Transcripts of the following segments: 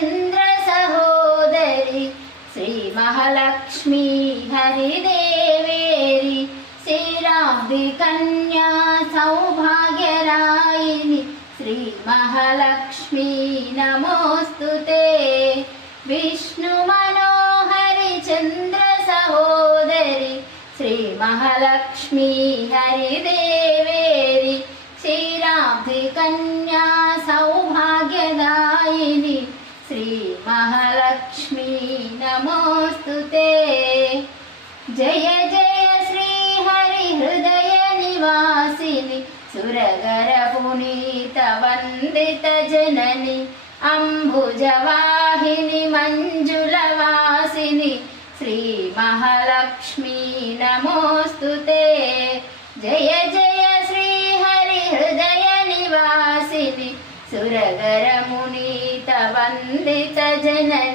चन्द्रसहोदरि श्रीमहालक्ष्मी हरिदेवेरि श्रीराधिकन्या सौभाग्यरायिनि श्रीमहालक्ष्मी नमोऽस्तु ते। विष्णुमनोहरि चन्द्रसहोदरि श्रीमहालक्ष्मी हरिदेवेरि श्रीराधिकन्या నమోస్తు జయ జయ శ్రీ హరి హృదయ నివాసిని సురగర పునీత వందిత జనని అంబుజవాహిని మంజుల వాసిని శ్రీ మహాలక్ష్మి నమోస్తు జయ జయ శ్రీ హరి హృదయ నివాసిని సురగర మునీత వందిత జనని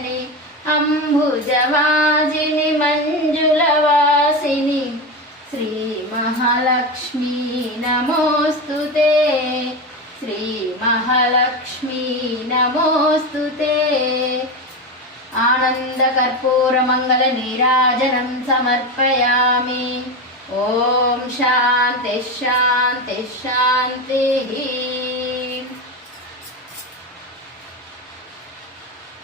అంబుజవాజిని మంజులవాసిని. శ్రీ మహాలక్ష్మీ నమోస్తు శ్రీ మహాలక్ష్మి నమోస్తుతే ఆనందకర్పూరమంగళ నీరాజనం సమర్పయామి. ఓం శాంతి శాంతి శాంతి.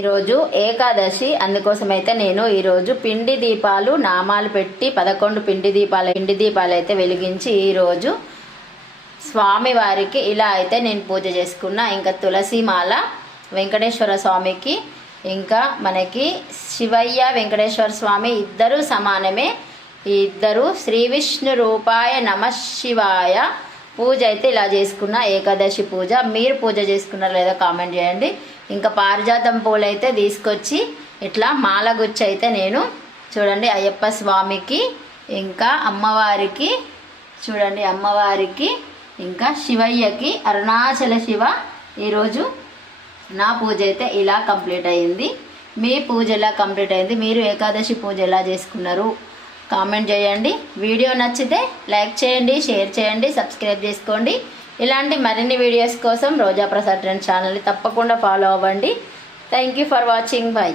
ఈరోజు ఏకాదశి. అందుకోసమైతే నేను ఈరోజు పిండి దీపాలు నామాలు పెట్టి పదకొండు పిండి దీపాలు పిండి దీపాలు అయితే వెలిగించి ఈరోజు స్వామివారికి ఇలా అయితే నేను పూజ చేసుకున్నా. ఇంకా తులసి మాల వెంకటేశ్వర స్వామికి ఇంకా మనకి శివయ్య వెంకటేశ్వర స్వామి ఇద్దరు సమానమే. ఈ ఇద్దరు శ్రీ విష్ణు రూపాయ నమ శివాయ పూజ అయితే ఇలా చేసుకున్న. ఏకాదశి పూజ. మీరు పూజ చేసుకున్నారా లేదా కామెంట్ చేయండి. ఇంకా పారిజాతం పూలైతే తీసుకొచ్చి ఇట్లా మాల గుచ్చి అయితే నేను. చూడండి అయ్యప్ప స్వామికి ఇంకా అమ్మవారికి చూడండి అమ్మవారికి ఇంకా శివయ్యకి అరుణాచల శివ ఈరోజు నా పూజ అయితే ఇలా కంప్లీట్ అయింది. మీ పూజ ఎలా కంప్లీట్ అయింది? మీరు ఏకాదశి పూజ ఎలా చేసుకున్నారు? కామెంట్ చేయండి. వీడియో నచ్చితే లైక్ చేయండి షేర్ చేయండి సబ్స్క్రైబ్ చేసుకోండి. ఇలాంటి మరిన్ని వీడియోస్ కోసం రోజా ప్రసాద్ ట్రెండ్ ఛానల్ని తప్పకుండా ఫాలో అవ్వండి. Thank you for watching bye